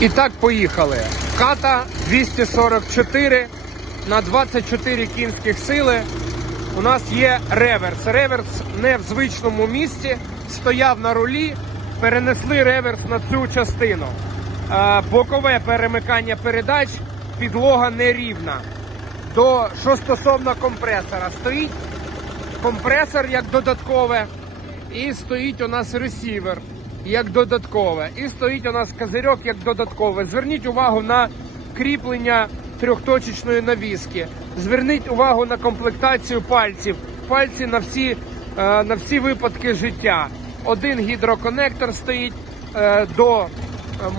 І так, поїхали. Ката 244 на 24 кінських сили. У нас є реверс. Реверс не в звичному місці, стояв на рулі, перенесли реверс на цю частину. Е, Бокове перемикання передач, підлога нерівна. До що стосовно компресора, стоїть компресор як додаткове, і стоїть у нас ресівер як додаткове. І стоїть у нас козирьок як додаткове. Зверніть увагу на кріплення трьохточечної навіски. Зверніть увагу на комплектацію пальців. Пальці на всі, е, на всі випадки життя. Один гідроконектор стоїть е, до е,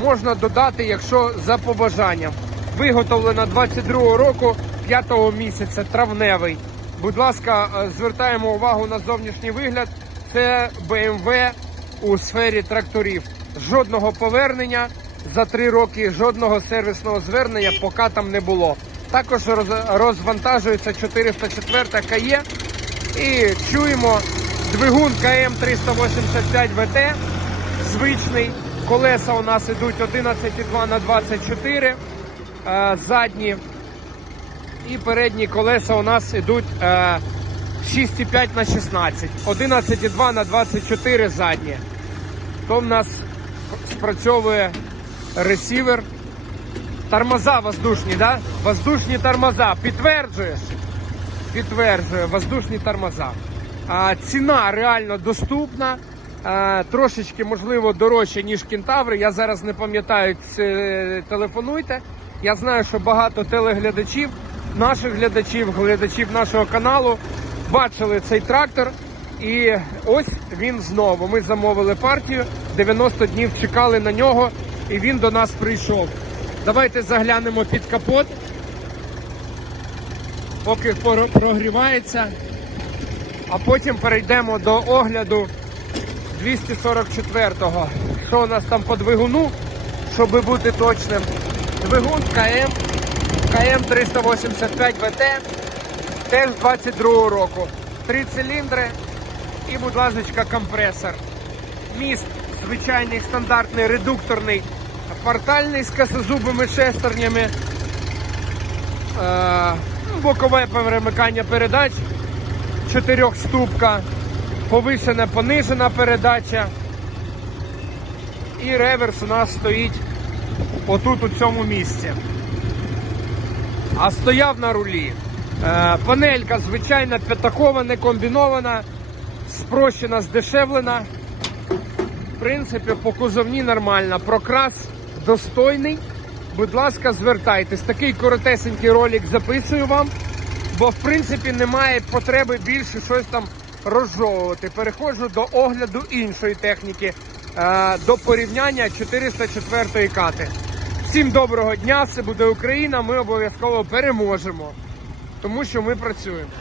можна додати, якщо за побажанням. Виготовлена 22 року, 5-го місяця, травневий. Будь ласка, звертаємо увагу на зовнішній вигляд. Це BMW у сфері тракторів. Жодного повернення за три роки, жодного сервісного звернення поки там не було. Також роз- розвантажується 404 КЕ і чуємо двигун КМ 385 ВТ звичний. Колеса у нас ідуть 11,2 на 24 е, задні. І передні колеса у нас ідуть е, 6,5 на 16, 11,2 на 24 задні. То в нас спрацьовує ресівер. Тормоза воздушні, да? Воздушні тормоза. Підтверджуєш? Підтверджує, воздушні тормоза. А, ціна реально доступна. А, трошечки, можливо, дорожче, ніж кентаври. Я зараз не пам'ятаю, телефонуйте. Я знаю, що багато телеглядачів, наших глядачів, глядачів нашого каналу бачили цей трактор. І ось він знову. Ми замовили партію, 90 днів чекали на нього, і він до нас прийшов. Давайте заглянемо під капот, поки прогрівається. А потім перейдемо до огляду 244-го. Що у нас там по двигуну, щоб бути точним. Двигун КМ, КМ 385 ВТ, теж 22 року. Три циліндри і, будь ласка, компресор. Міст звичайний стандартний редукторний, портальний з косозубими шестернями. Е, ну, бокове перемикання передач, чотирьохступка, повишена, понижена передача. І реверс у нас стоїть отут у цьому місці. А стояв на рулі. Е, панелька звичайна п'ятакова, не комбінована, спрощена, здешевлена. В принципі, по кузовні нормально. Прокрас достойний. Будь ласка, звертайтесь. Такий коротесенький ролик записую вам, бо в принципі немає потреби більше щось там розжовувати. Переходжу до огляду іншої техніки, е, до порівняння 404 кати. Всім доброго дня! Це буде Україна. Ми обов'язково переможемо, тому що ми працюємо.